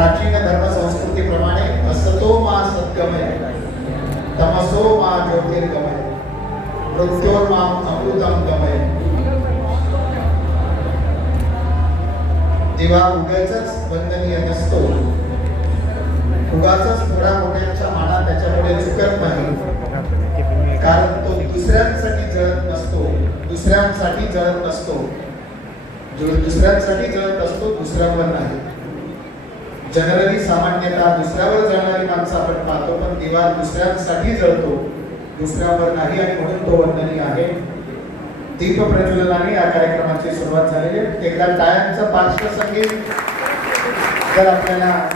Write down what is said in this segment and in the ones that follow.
प्राचीन धर्म संस्कृतीप्रमाणे असतो मा सत्गमय तमसो मा ज्योतिर्गमय मृत्योर्मा अमृतम गमय. दिवा उगाच वंदनीय नसतो. उगाच थोडा मोठ्यांच्या माना त्याच्यामुळे चुकत नाही. कारण तो दुसऱ्यांसाठी जळत नसतो दुसऱ्यांसाठी जळत नसतो. जो दुसऱ्यांसाठी जळत असतो दुसऱ्यावर नाही. जनरली सामान्यतः दुसऱ्यावर जळणारी माणसं आपण पाहतो पण दिवा दुसऱ्यांसाठी जळतो. दुसऱ्यावर नाही आणि म्हणून तो वंदनीय आहे. दीप प्रज्वलनाने या कार्यक्रमाची सुरुवात झालेली आहे. एकदा टाळ्यांचं पार्श्वसंगीत जर आपल्याला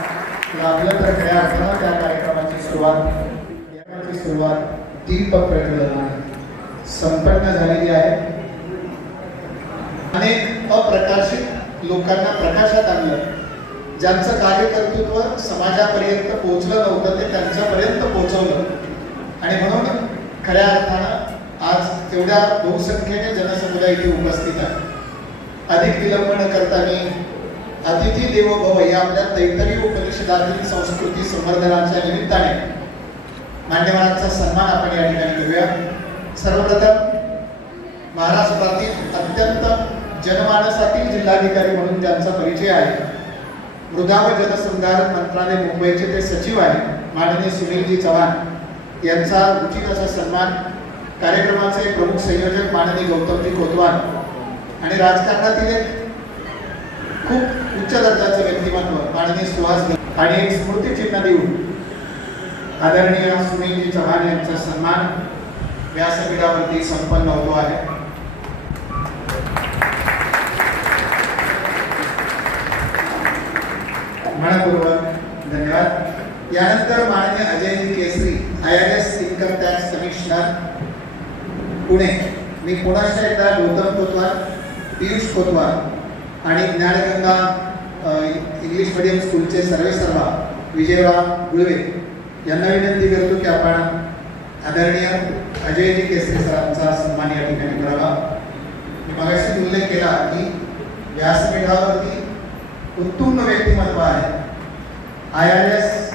लाभलं तर खऱ्या अर्थानं त्या कार्यक्रमाची सुरुवात याची सुरुवात दीप प्रज्वलनाने संपन्न झालेली आहे. अनेक अप्रकाशित लोकांना प्रकाशात आणलं. ज्यांचं कार्यकर्तृत्व समाजापर्यंत पोहोचलं नव्हतं ते त्यांच्यापर्यंत पोहोचवलं. आणि म्हणून खऱ्या अर्थानं आज तेवढ्या बहुसंख्येने जनसमुदाय इथे उपस्थित आहे. अधिक विलंब न करता मी अतिथी देवभव या आपल्या तैतरी उपनिषदातील संस्कृती संवर्धनाच्या निमित्ताने मान्यवरांचा सन्मान आपण या ठिकाणी करूया. सर्वप्रथम महाराष्ट्रातील अत्यंत जनमानसातील जिल्हाधिकारी म्हणून त्यांचा परिचय आहे. मृदा व जलसंधारण मंत्रालय मुंबईचे ते सचिव आहे माननीय सुनीलजी चव्हाण. यांचा उचित असा सन्मान कार्यक्रमाचे प्रमुख संयोजक माननीय गौतमजी कोतवाल आणि राजकारणातील एक खूप उच्च दर्जाचं व्यक्तिमत्व माननीय सुहास आणि एक स्मृतिचिन्ह देऊन आदरणीय सुनीलजी चव्हाण यांचा सन्मान व्यासपीठावरती संपन्न होतो आहे. मनपूर्वक धन्यवाद. यानंतर माननीय Ajayji Kesari I R S income tax commissioner Pune. मी पुन्हा एकदा गौतम कोतवाल पियुष कोतवाल आणि ज्ञानगंगा इंग्लिश मिडियम स्कूलचे सर्वे सर्वा विजयराव गुळवे यांना विनंती करतो की आपण आदरणीय अजयजी केसरी सरांचा सन्मान या ठिकाणी करावा. मी मगाशी उल्लेख केला की व्यासपीठावरती उत्तुंग व्यक्तिमत्व आहे. I R S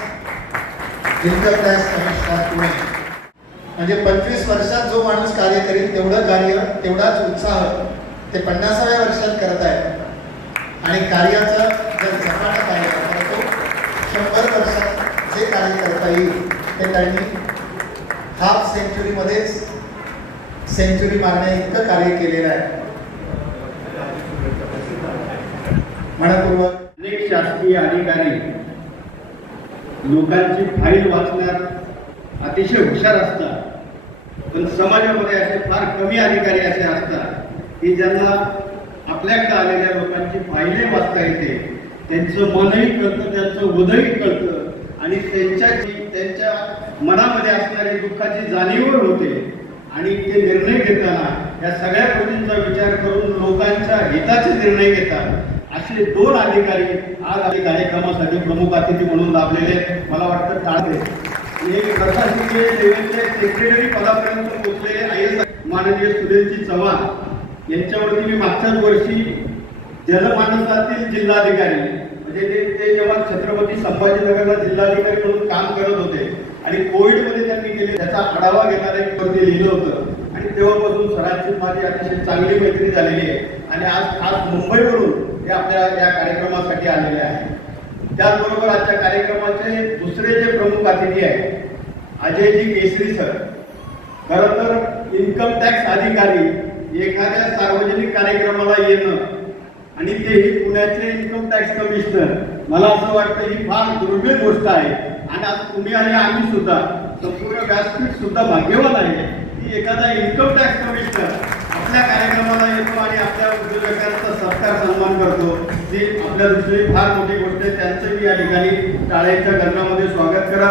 income tax commissioner Pune. म्हणजे पंचवीस वर्षात जो माणूस कार्य करेल तेवढं कार्य तेवढाच उत्साह ते पन्नासाव्या वर्षात करत आहेत आणि कार्याचा जर झपाटा कार्य तर तो शंभर वर्षात जे कार्य करता येईल ते त्यांनी हाफ सेंचुरीमध्येच सेंचुरी मारण्या इतकं कार्य केलेलं आहे. मनपूर्वक अनेक शासकीय अधिकारी लोकांची फाईल वाचण्यात अतिशय हुशार असतात. पण समाजामध्ये असे फार कमी अधिकारी असे असतात की ज्यांना आपल्याकडे आलेल्या लोकांची फाईले वाचता येते. त्यांचं मनही कळतं त्यांचं उदयही कळतं आणि त्यांच्याची त्यांच्या मनामध्ये असणारी दुःखाची जाणीव होते. आणि ते निर्णय घेताना या सगळ्या गोष्टींचा विचार करून लोकांच्या हिताचे निर्णय घेतात. असे दोन अधिकारी आज आधी कार्यक्रमासाठी प्रमुख अतिथी म्हणून लाभलेले मला वाटतं टाळते एक प्रशासकीय सेवेचे सेक्रेटरी पदापर्यंत पोहोचलेले आय एस माननीय सुनीलजी चव्हाण. यांच्यावरती मी मागच्याच वर्षी जनमानसातील जिल्हाधिकारी म्हणजे ते ते जेव्हा छत्रपती संभाजीनगरला जिल्हाधिकारी म्हणून काम करत होते आणि कोविडमध्ये त्यांनी केले त्याचा आढावा घेणारे एक लिहिलं होतं. आणि तेव्हापासून सरांची माझी अतिशय चांगली मैत्री झालेली आहे. आणि आज खास मुंबईवरून हे आपल्या या कार्यक्रमासाठी आलेले आहे. त्याचबरोबर आजच्या कार्यक्रमाचे दुसरे जे प्रमुख अतिथी आहेत अजयजी केसरी सर खरं तर इन्कम टॅक्स अधिकारी एखाद्या सार्वजनिक कार्यक्रमाला येणं आणि तेही पुण्याचे इन्कम टॅक्स कमिशनर मला असं वाटतं ही फार दुर्मिळ गोष्ट आहे. आणि आज तुम्ही आणि आम्ही सुद्धा संपूर्ण व्यासपीठ सुद्धा भाग्यवान आहे. की एखादा इन्कम टॅक्स कमिशनर आपल्या कार्यक्रमाला येतो आणि आपल्या उद्योजकांचा सत्कार सन्मान करतो. जी आपल्या दृष्टीने फार मोठी गोष्ट आहे त्यांचं मी या ठिकाणी टाळ्यांच्या गंधामध्ये स्वागत करा.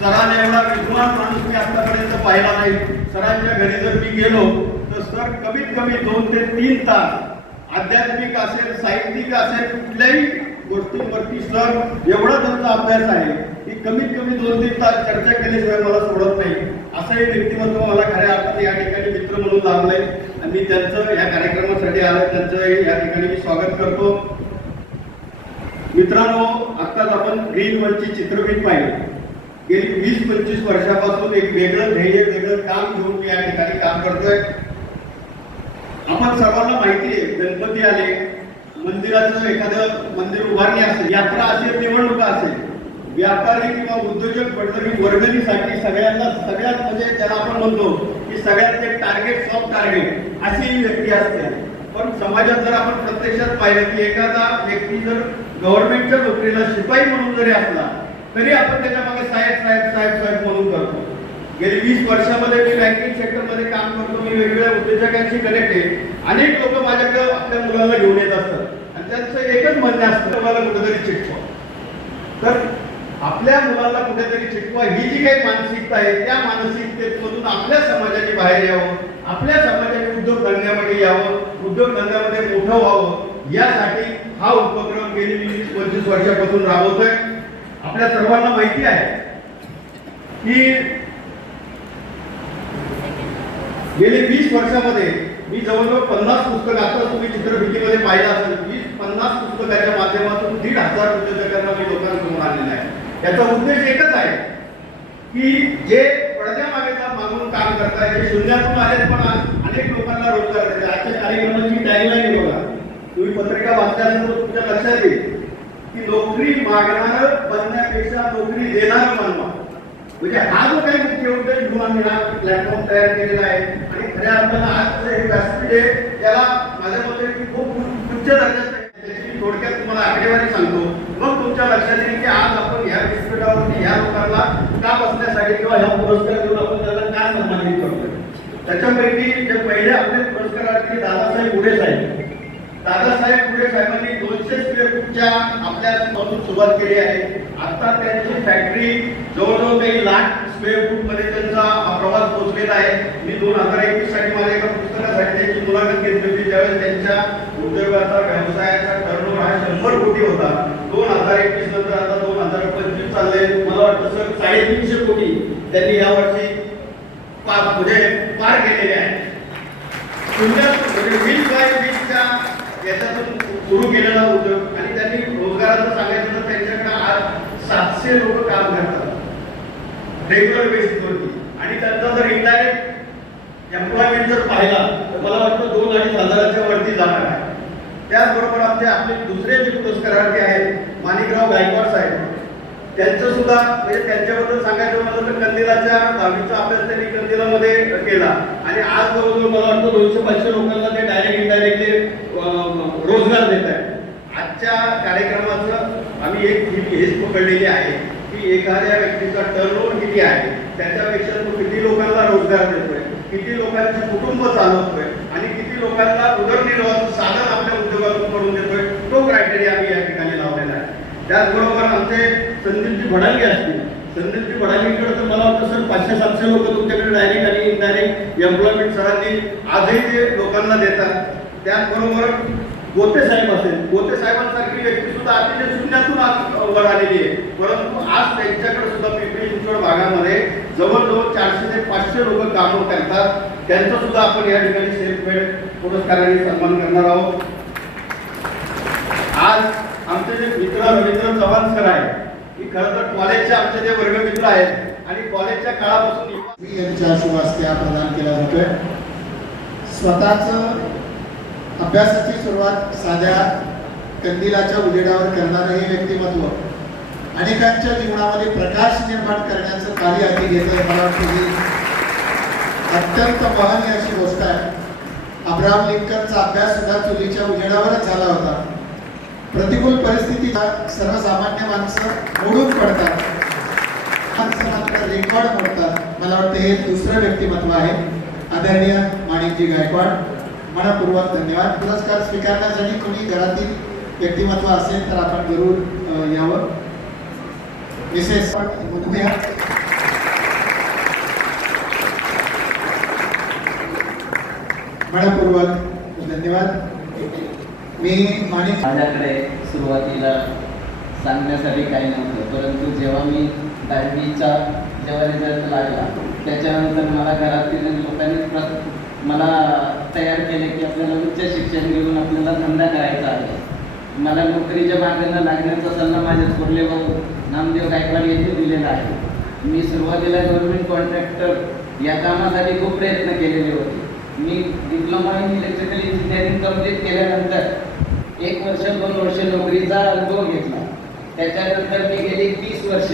सरांना एवढा विद्वान माणूस मी आतापर्यंत पाहिला नाही. सरांच्या घरी जर मी गेलो तर सर कमीत कमी दोन ते तीन तास आध्यात्मिक असेल साहित्यिक असेल कुठल्याही गोष्टींवरती सर एवढा त्यांचा अभ्यास आहे की की कमीत कमी दोन तीन तास चर्चा केल्याशिवाय मला सोडत नाही. असंही व्यक्तिमत्व मला खऱ्या अर्थात या ठिकाणी मित्र म्हणून लाभलंय आणि मी त्यांचं या कार्यक्रमासाठी आलं त्यांचं या ठिकाणी मी स्वागत करतो. मित्रांनो आत्ताच आपण ग्रीन वनची चित्रफित पाहिली. गेली वीस पंचवीस वर्षापासून एक वेगळं ध्येय वेगळं काम घेऊन मी या ठिकाणी काम करतोय. आपण सर्वांना माहिती आहे गणपती आले मंदिराचं एखादं मंदिर उभारणी असेल यात्रा असेल निवडणुका असेल व्यापारी किंवा उद्योजक म्हटलं की वर्गणीसाठी सगळ्यांना सगळ्यात म्हणजे त्याला आपण म्हणतो की सगळ्यात एक टार्गेट सॉफ्ट टार्गेट अशी ही व्यक्ती असते. पण समाजात जर आपण प्रत्यक्षात पाहिलं की एखादा व्यक्ती जर गव्हर्नमेंटच्या नोकरीला शिपाई म्हणून जरी असला तरी आपण त्याच्यामागे साहेब साहेब साहेब साहेब म्हणून करतो. गेली वीस वर्षामध्ये मी बँकिंग सेक्टरमध्ये काम करतो मी वेगवेगळ्या उद्योजकांशी कनेक्ट आहे. अनेक लोक माझ्याकडे आपल्या मुलांना घेऊन येत असतात. आणि त्यांचं एकच म्हणणं असतं मला कुठेतरी चिटको तर आपल्या मुलांना कुठेतरी चिटकवा ही जी काही मानसिकता आहे त्या मानसिकतेमधून आपल्या समाजाने बाहेर यावं आपल्या समाजाने उद्योग धंद्यामध्ये यावं उद्योग धंद्यामध्ये मोठं व्हावं यासाठी हा उपक्रम गेली वीस पंचवीस वर्षापासून राबवतोय. आपल्या सर्वांना माहिती आहे की गेले वीस वर्षामध्ये मी जवळजवळ पन्नास पुस्तक आता तुम्ही चित्रफितीमध्ये पाहिलं असेल वीस पन्नास पुस्तकाच्या माध्यमातून दीड हजार उद्योजकांना मी लोकांसमोर आलेला आहे. याचा उद्देश एकच आहे की जे पडद्या मागेचा मागून काम करतात हे शून्यातून आले पण आज अनेक लोकांना रोजगार देतात आजच्या कार्यक्रमाची टॅगलाईन बघा. तुम्ही पत्रिका वाचल्यानंतर तुमच्या लक्षात येईल की नोकरी मागणार बनण्यापेक्षा नोकरी देणार बनवा. म्हणजे हा जो काही मुख्य उद्देश घेऊन प्लॅटफॉर्म तयार केलेला आहे आणि खऱ्या अर्थानं आज हे व्यासपीठ आहे त्याला माझ्या मते खूप उच्च दर्जाचं आहे. त्याची मी थोडक्यात तुम्हाला आकडेवारी सांगतो. मग तुमच्या लक्षात येईल की आज आपण ह्या विद्यापीठावरती ह्या लोकांना का बसण्यासाठी किंवा ह्या पुरस्कार देऊन आपण त्याला का सन्मानित करतोय? त्याच्यापैकी जे पहिले आपले पुरस्कारार्थी दादासाहेब पुढे साहेब. दादासाहेब पुढे साहेबांनी दोनशे स्क्वेअर फूटच्या आपल्या सुरुवात केली आहे. आता त्यांची फॅक्टरी जवळजवळ काही लाख स्क्वेअरमध्ये त्यांचा प्रवास पोहोचलेला आहे. मी दोन हजार एकवीससाठी माझ्या एका पुस्तकासाठी त्यांची मुलाखत घेतली होती. त्यावेळेस त्यांच्या उद्योगाचा व्यवसायाचा टर्नओव्हर हा शंभर कोटी होता. दोन हजार एकवीस नंतर आता दोन हजार पंचवीस चालले मला वाटतं सर साडेतीनशे कोटी त्यांनी यावर्षी पार म्हणजे पार केलेले आहे तुमच्या म्हणजे वीज बाय वीजच्या याच्यातून सुरू केलेला उद्योग. आणि त्यांनी रोजगाराचं सांगायचं तर त्यांच्याकडे आज सातशे लोक काम करतात. रेग्युलर बेसिसवरती आणि त्यांचा जर इंडायरेक्ट एम्प्लॉयमेंट जर पाहिला तर मला वाटतं दोन अडीच हजाराच्या वरती जाणार आहे. त्याचबरोबर आमचे आपले दुसरे जे पुरस्कारार्थी आहेत माणिकराव गायकवाड साहेब त्यांचं सुद्धा म्हणजे त्यांच्याबद्दल सांगायचं म्हणलं तर कंदिलाच्या दहावीचा अभ्यास त्यांनी कंदिलामध्ये केला. आणि आज जवळजवळ मला वाटतं दोनशे पाचशे लोकांना ते डायरेक्ट इनडायरेक्टली रोजगार देत आहे आजच्या कार्यक्रमाचं आम्ही एक हेच पकडलेली आहे. की एखाद्या व्यक्तीचा टर्नओव्हर किती आहे त्याच्यापेक्षा तो किती लोकांना रोजगार देतोय किती लोकांचे कुटुंब चालवतोय आणि किती लोकांना उदरनिर्वाह साधन आपल्या उद्योगातून करून देतोय तो क्रायटेरिया आम्ही या ठिकाणी लावलेला आहे. त्याचबरोबर आमचे संदीपजी भडांगे असतील. संदीपजी भडांगेकडे तर मला वाटतं सर पाचशे सातशे लोक तुमच्याकडे डायरेक्ट आणि इनडायरेक्ट एम्प्लॉयमेंट सरांनी आजही ते लोकांना देतात. त्याचबरोबर गोते साहेब असेल. गोते साहेबांसारखी व्यक्ती सुद्धा अतिशय शून्यातून आज वर आलेली आहे. परंतु आज त्यांच्याकडे सुद्धा पिंपरी चिंचवड भागामध्ये जवळजवळ चारशे ते पाचशे लोक कामं करतात. त्यांचं सुद्धा आपण या ठिकाणी सेल्फ मेड पुरस्काराने सन्मान करणार आहोत. आज आमचे जे मित्र रवींद्र चव्हाण सर आहे की खरं तर कॉलेजचे आमचे जे वर्गमित्र आहेत आणि कॉलेजच्या काळापासून मी यांच्या शुभ प्रदान केला जातोय. स्वतःच अभ्यासाची सुरुवात साध्या कंदिलाच्या उजेडावर करणारं हे व्यक्तिमत्व. अनेकांच्या जीवनामध्ये प्रकाश निर्माण करण्याचं कार्य आधी घेतलं मला वाटतं ही अत्यंत महनीय अशी गोष्ट आहे. अब्राहम लिंकनचा अभ्यास सुद्धा चुलीच्या उजेडावरच झाला होता. प्रतिकूल परिस्थितीत सर्वसामान्य माणसं मोडून पडतात. माणसं मात्र रेकॉर्ड मोडतात. मला वाटतं हे दुसरं व्यक्तिमत्व आहे. आदरणीय माणिकजी गायकवाड मनपूर्वक धन्यवाद. पुरस्कार स्वीकारण्यासाठी कोणी घरातील व्यक्तिमत्व असेल तर आपण जरूर यावं. विशेष मनपूर्वक धन्यवाद. मी माणिक माझ्याकडे सुरुवातीला सांगण्यासाठी काही नव्हतं परंतु जेव्हा मी दहावीचा जेव्हा रिझल्ट लागला त्याच्यानंतर मला घरातील लोकांनी प्रत मला तयार केले की आपल्याला उच्च शिक्षण घेऊन आपल्याला धंदा करायचा आहे. मला नोकरीच्या मार्गाने लागण्याचा सल्ला माझे थोरले भाऊ नामदेव गायकवाड येथे दिलेला आहे. मी सुरुवातीला गव्हर्नमेंट कॉन्ट्रॅक्टर या कामासाठी खूप प्रयत्न केलेले होते. मी diploma in electrical engineering complete केल्यानंतर एक वर्ष दोन वर्ष नोकरीचा अनुभव घेतला. त्याच्यानंतर मी गेली तीस वर्ष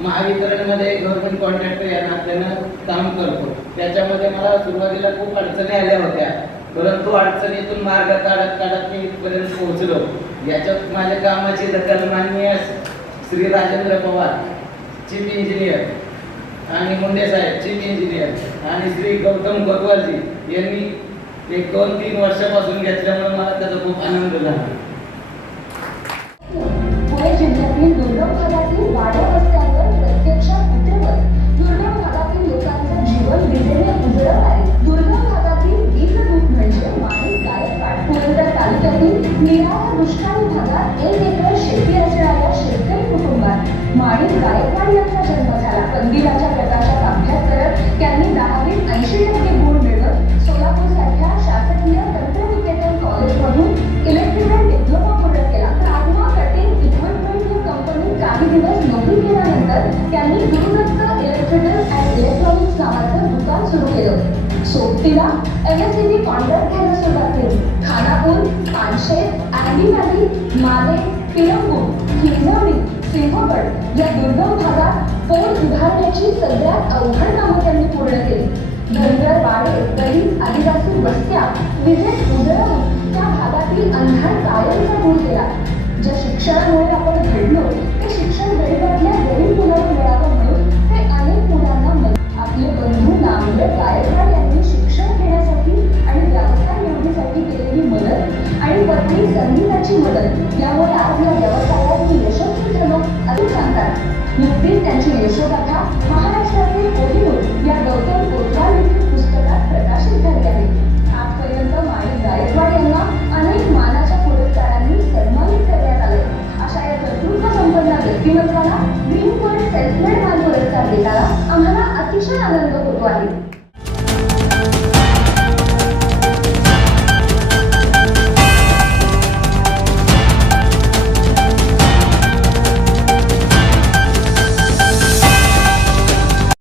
महावितरणमध्ये गव्हर्नमेंट कॉन्ट्रॅक्टर या नात्यानं काम करतो. त्याच्यामध्ये मला सुरुवातीला खूप अडचणी आल्या होत्या. परंतु अडचणीतून मार्ग काढत काढत मी इथपर्यंत पोहोचलो. याच्यात माझ्या कामाची दखल माननीय श्री राजेंद्र पवार चीफ इंजिनियर आणि मुंडे साहेब चीफ इंजिनियर आणि श्री गौतम भगवाजी यांनी एक दोन तीन वर्षापासून घेतल्यामुळे मला त्याचा खूप आनंद झाला. पुणे जिल्ह्यातील दुर्गम भागातील वाड्या तालुक्यातील निराळ्या दुष्काळी भागात एक एकर शेती असणाऱ्या शेतकरी कुटुंबात माणिक गायकवाड यांचा जन्म झाला. कंदिलाच्या प्रकाशात अभ्यास करत त्यांनी दहावीत ऐंशी टक्के गुण मिळवत सोलापूर सारख्या शासकीय तंत्रनिकेतन कॉलेजमधून इलेक्ट्रिकल डिप्लोमा पूर्ण केला. प्रागमा कटिंग इक्विपमेंट ही कंपनी काही दिवस नोकरी केल्यानंतर त्यांनी गुरुदत्त सोबतीला एम एस कॉन्ट्रॅक्ट घ्यायला सुरुवात केली. खानापूर पानशेत अँडी व्हॅली माले पिरंगूर हिंजवडी सिंहगड या दुर्गम भागात फोन उभारण्याची सगळ्यात अवघड कामं त्यांनी पूर्ण केली. धनगर वाडे गरीब आदिवासी वस्त्या विजेत उजळवून त्या भागातील अंधार कायमचा दूर केला ज्या शिक्षणामुळे आपण घडलो 하는 거.